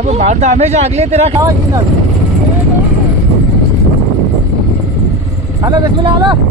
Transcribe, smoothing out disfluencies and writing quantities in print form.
अब बाहर तो हमेशा अगले तेरा खावा की ना हेलो बिस्मिल्लाह हेलो